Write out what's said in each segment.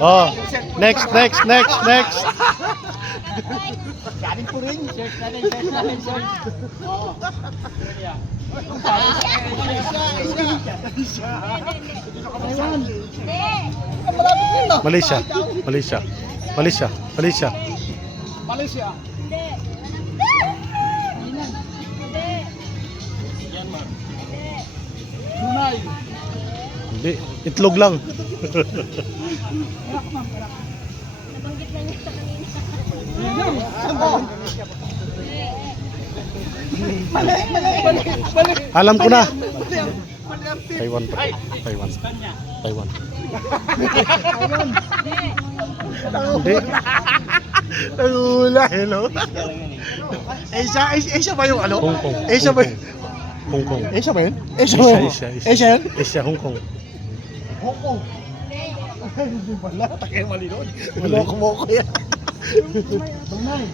Oh, next. Galing po rin. Search natin. Oo. Malaysia. Malaysia. Brunei. Hindi, itlog lang. Nabanggit na niya sa kanina. Alam ko na. Taiwan. Hindi. Nagula, hello? Asia ba yung ano? Hong Kong. Asia ba yun? Hong Kong. Asia ba yun? Asia ba yun? Asia yun? Asia, Hong Kong. Hong Kong. Hindi pala, takay mali doon. Maloko-moko yan. Brunei.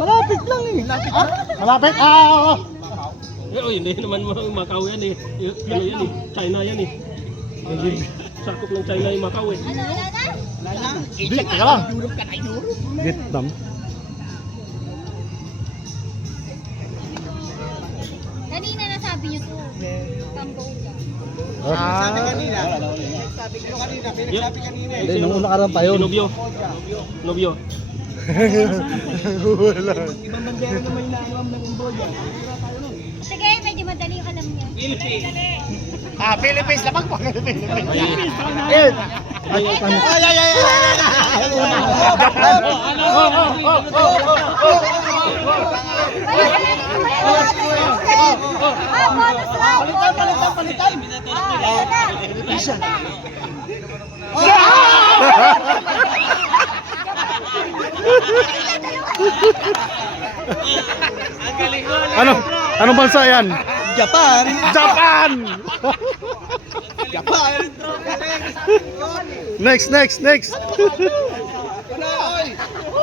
Malapit lang eh. Malapit? Oo. Hindi naman Macau yan eh. Ano yan eh? China yan eh. Sakop ng China yung Macau eh. Wala na? Hindi, teka lang. Vietnam. Kanina nasabi niyo to. Cambodia. Sabi kanina. Hindi, nung una ka pa yun. Nobyo. Wala. Sige, medyo madali yung alam niya. Philippines lamang po. Philippines. Bonus round! Palitan. Ano? Anong bansa yan? Japan. Next.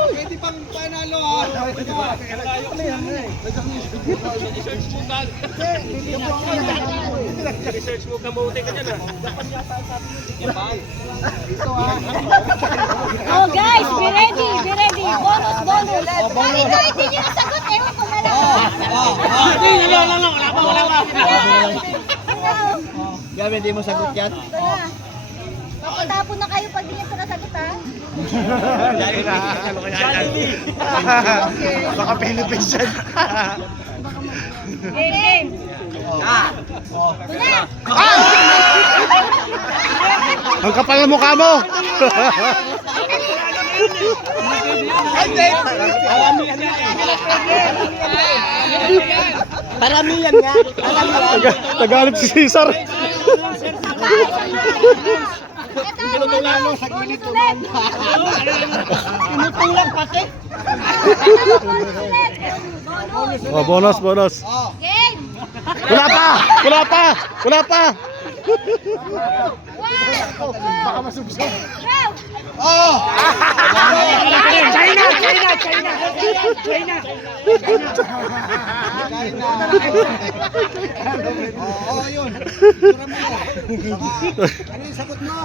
Pwede pang panalo ah. Research mo kamote ka dyan ah. Oh guys, be ready! Bonus! Ito, hindi niyo nasagot. Ewan ko na lang. Wala pa. Gabi, hindi mo sagot yan? Papatapon na kayo pag di niyo ito nasagot, ha? Baka Philippines yan. Game! Tuna! Ang kapal ng mukha mo. Paramihan nga. Nagalit si Cesar. Tinutulan mo sa gilid ulit. Tinutulan pati. Oh, bonus. Game! Wala pa. Baka masubsob. Go! Oh! China. Oo, yun. Ano yung sagot mo?